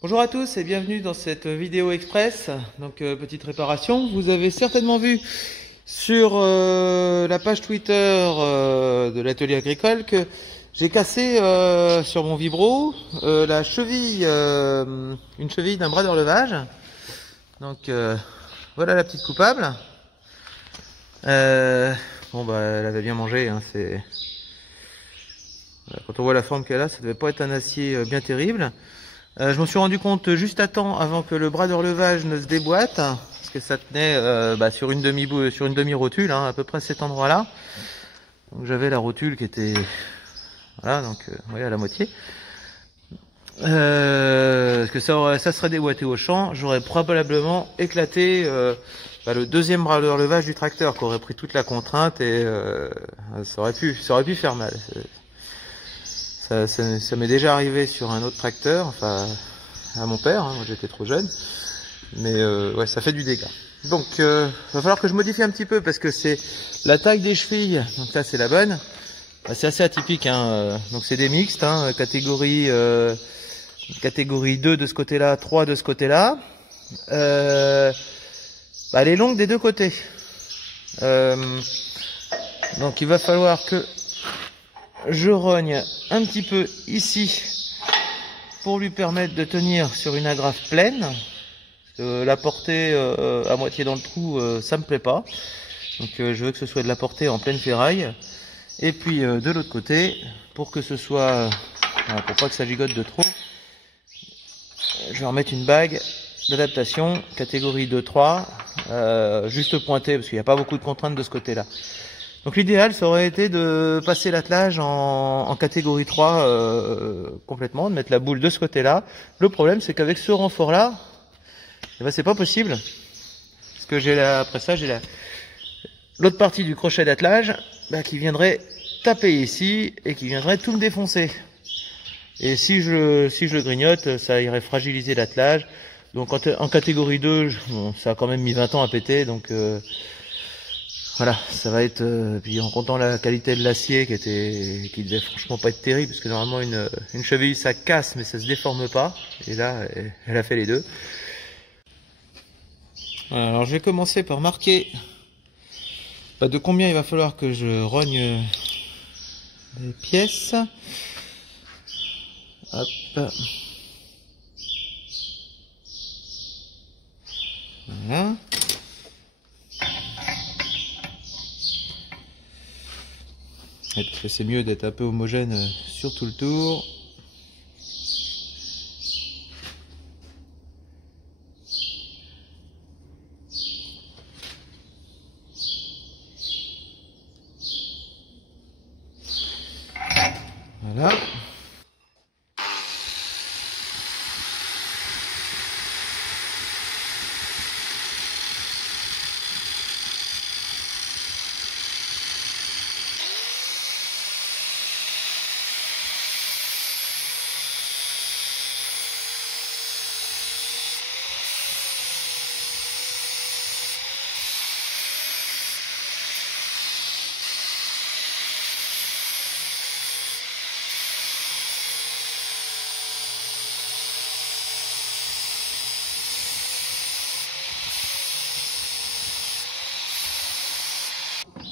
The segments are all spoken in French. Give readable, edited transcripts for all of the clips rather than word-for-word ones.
Bonjour à tous et bienvenue dans cette vidéo express. Donc petite réparation. Vous avez certainement vu sur la page Twitter de l'atelier agricole que j'ai cassé sur mon vibro la cheville, une cheville d'un bras d'horlevage. Donc voilà la petite coupable. Bon bah elle avait bien mangé, hein, c'est... Voilà, quand on voit la forme qu'elle a, ça devait pas être un acier bien terrible. Je m'en suis rendu compte juste à temps avant que le bras d'horlevage ne se déboîte, parce que ça tenait sur une demi-rotule, hein, à peu près cet endroit-là. Donc j'avais la rotule qui était, voilà, donc ouais, à la moitié. Parce que ça serait déboîté au champ, j'aurais probablement éclaté le deuxième bras d'horlevage du tracteur, qui aurait pris toute la contrainte et ça aurait pu faire mal. Ça m'est déjà arrivé sur un autre tracteur, enfin à mon père, hein, moi j'étais trop jeune, mais ouais, ça fait du dégât. Donc va falloir que je modifie un petit peu parce que c'est la taille des chevilles, donc là c'est la bonne. C'est assez atypique, hein, donc c'est des mixtes, hein, catégorie 2 de ce côté-là, 3 de ce côté-là. Elle est longue des deux côtés. Donc il va falloir que je rogne un petit peu ici pour lui permettre de tenir sur une agrafe pleine. La porter à moitié dans le trou, ça me plaît pas. Donc je veux que ce soit de la portée en pleine ferraille. Et puis de l'autre côté, pour que ce soit, pour pas que ça gigote de trop, je vais remettre une bague d'adaptation catégorie 2-3, juste pointée parce qu'il n'y a pas beaucoup de contraintes de ce côté-là. Donc l'idéal, ça aurait été de passer l'attelage en catégorie 3 complètement, de mettre la boule de ce côté-là. Le problème, c'est qu'avec ce renfort-là, c'est pas possible. Parce que après ça, j'ai l'autre partie du crochet d'attelage qui viendrait taper ici et qui viendrait tout me défoncer. Et si je le grignote, ça irait fragiliser l'attelage. Donc en catégorie 2, bon, ça a quand même mis 20 ans à péter, donc... voilà, ça va être, puis en comptant la qualité de l'acier qui devait franchement pas être terrible, parce que normalement une cheville ça casse mais ça se déforme pas, et là elle a fait les deux. Voilà, alors je vais commencer par marquer de combien il va falloir que je rogne les pièces. Hop. Voilà. C'est mieux d'être un peu homogène sur tout le tour. Voilà.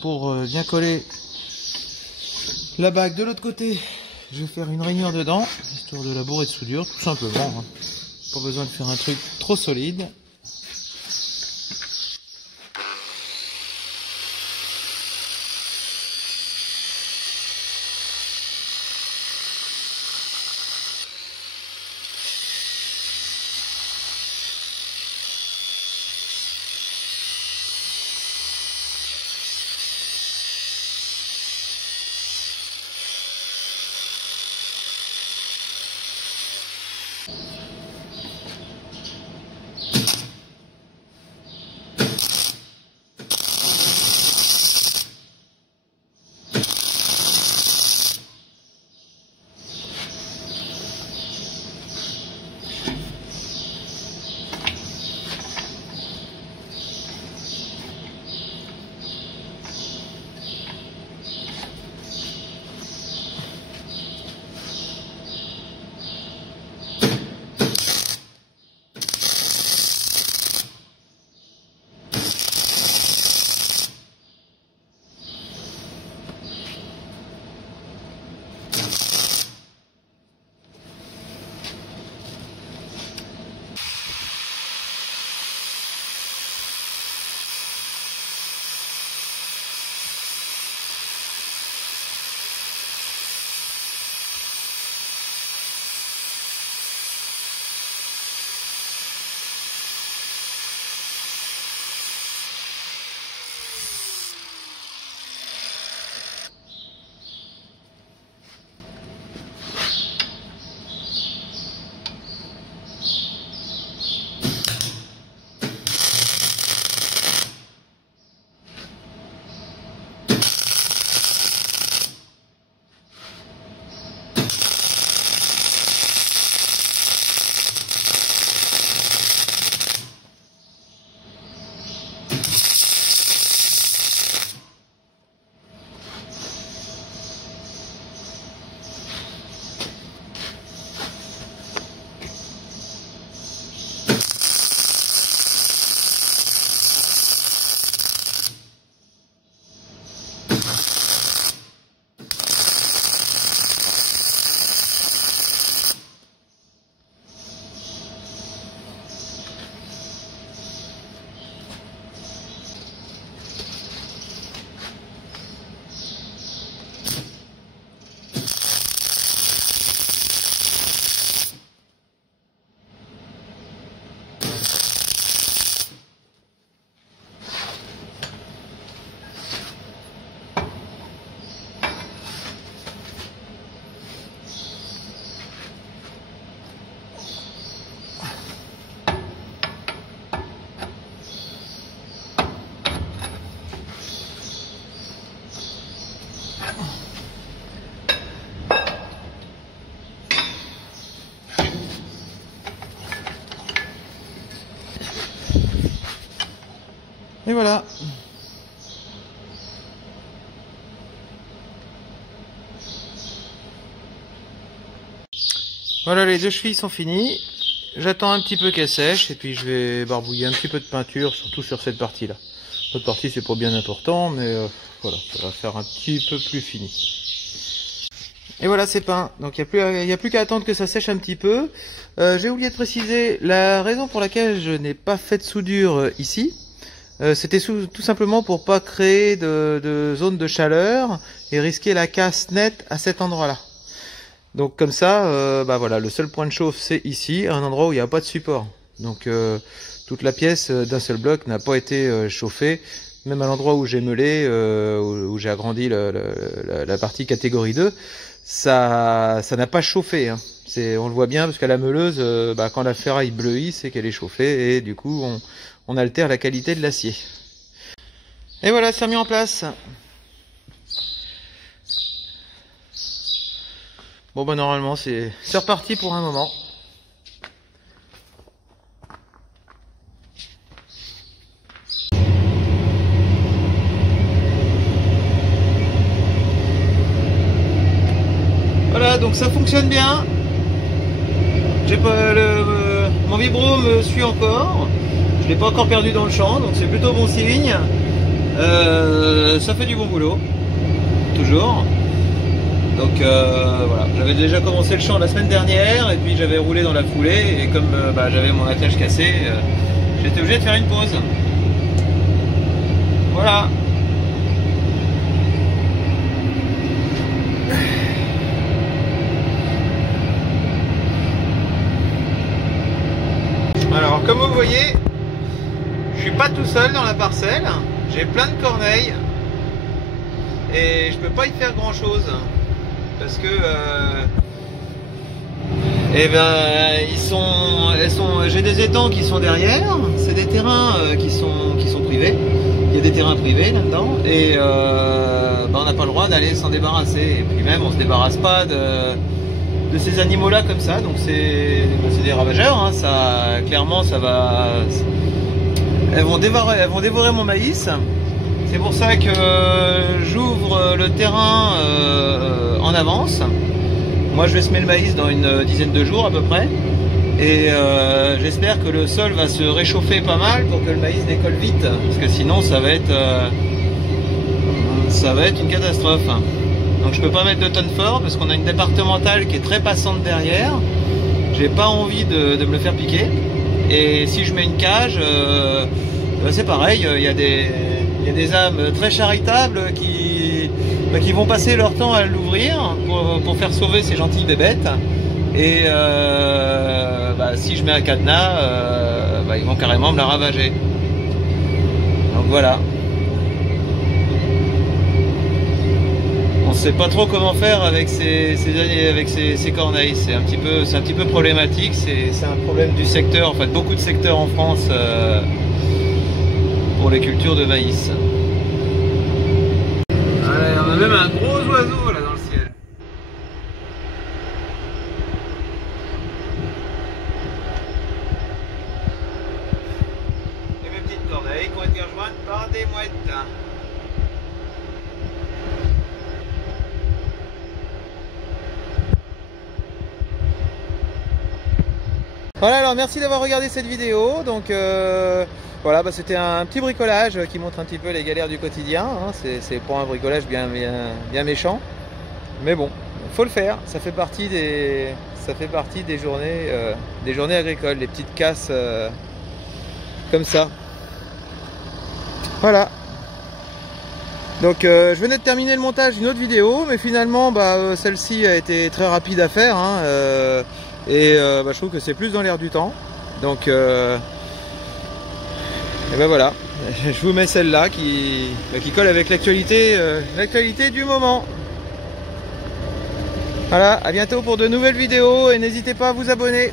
Pour bien coller la bague de l'autre côté, je vais faire une rainure dedans, histoire de la bourrer de soudure, tout simplement, hein. Pas besoin de faire un truc trop solide. Et voilà. Voilà, les deux chevilles sont finies. J'attends un petit peu qu'elles sèchent et puis je vais barbouiller un petit peu de peinture, surtout sur cette partie-là. L'autre partie, c'est pas bien important, mais voilà, ça va faire un petit peu plus fini. Et voilà, c'est peint. Donc il n'y a plus qu'à attendre que ça sèche un petit peu. J'ai oublié de préciser la raison pour laquelle je n'ai pas fait de soudure ici. C'était tout simplement pour pas créer de zone de chaleur et risquer la casse nette à cet endroit-là. Donc comme ça, bah voilà, le seul point de chauffe c'est ici, un endroit où il n'y a pas de support. Donc toute la pièce d'un seul bloc n'a pas été chauffée, même à l'endroit où j'ai meulé, où j'ai agrandi la partie catégorie 2, ça n'a pas chauffé. Hein. On le voit bien parce qu'à la meuleuse, quand la ferraille bleuit, c'est qu'elle est chauffée et du coup on altère la qualité de l'acier. Et voilà, c'est remis en place. Bon bah normalement c'est reparti pour un moment. Voilà, donc ça fonctionne bien. J'ai pas mon vibro me suit encore. Je l'ai pas encore perdu dans le champ, donc c'est plutôt bon signe. Ça fait du bon boulot, toujours. Donc voilà, j'avais déjà commencé le champ la semaine dernière et puis j'avais roulé dans la foulée et comme j'avais mon attelage cassé, j'étais obligé de faire une pause. Voilà. Alors comme vous voyez, je suis pas tout seul dans la parcelle, j'ai plein de corneilles et je peux pas y faire grand chose. Parce que j'ai des étangs qui sont derrière, c'est des terrains qui sont privés. Il y a des terrains privés là-dedans et on n'a pas le droit d'aller s'en débarrasser. Et puis même on se débarrasse pas de ces animaux-là comme ça. Donc c'est des ravageurs. Hein, ça clairement ça va. Elles vont dévorer mon maïs. C'est pour ça que j'ouvre le terrain en avance. Moi je vais semer le maïs dans une dizaine de jours à peu près. Et j'espère que le sol va se réchauffer pas mal pour que le maïs décolle vite. Parce que sinon ça va être une catastrophe. Donc je peux pas mettre de tonnes fort parce qu'on a une départementale qui est très passante derrière. J'ai pas envie de me le faire piquer. Et si je mets une cage, c'est pareil, il y a des âmes très charitables qui vont passer leur temps à l'ouvrir pour faire sauver ces gentilles bébêtes. Et si je mets un cadenas, ils vont carrément me la ravager. Donc voilà. On sait pas trop comment faire avec ces corneilles. C'est un petit peu problématique. C'est un problème du secteur, en fait, beaucoup de secteurs en France pour les cultures de maïs. Allez, on a même un gros oiseau là dans le ciel. Et mes petites corneilles qui ont été rejointes par des mouettes. Voilà, alors merci d'avoir regardé cette vidéo. Donc voilà, c'était un petit bricolage qui montre un petit peu les galères du quotidien. Hein. C'est pas un bricolage bien méchant, mais bon, faut le faire. Ça fait partie des journées agricoles, les petites casses comme ça. Voilà. Donc je venais de terminer le montage d'une autre vidéo, mais finalement celle-ci a été très rapide à faire. Hein, je trouve que c'est plus dans l'air du temps. Donc voilà, je vous mets celle-là qui colle avec l'actualité du moment. Voilà, à bientôt pour de nouvelles vidéos et n'hésitez pas à vous abonner.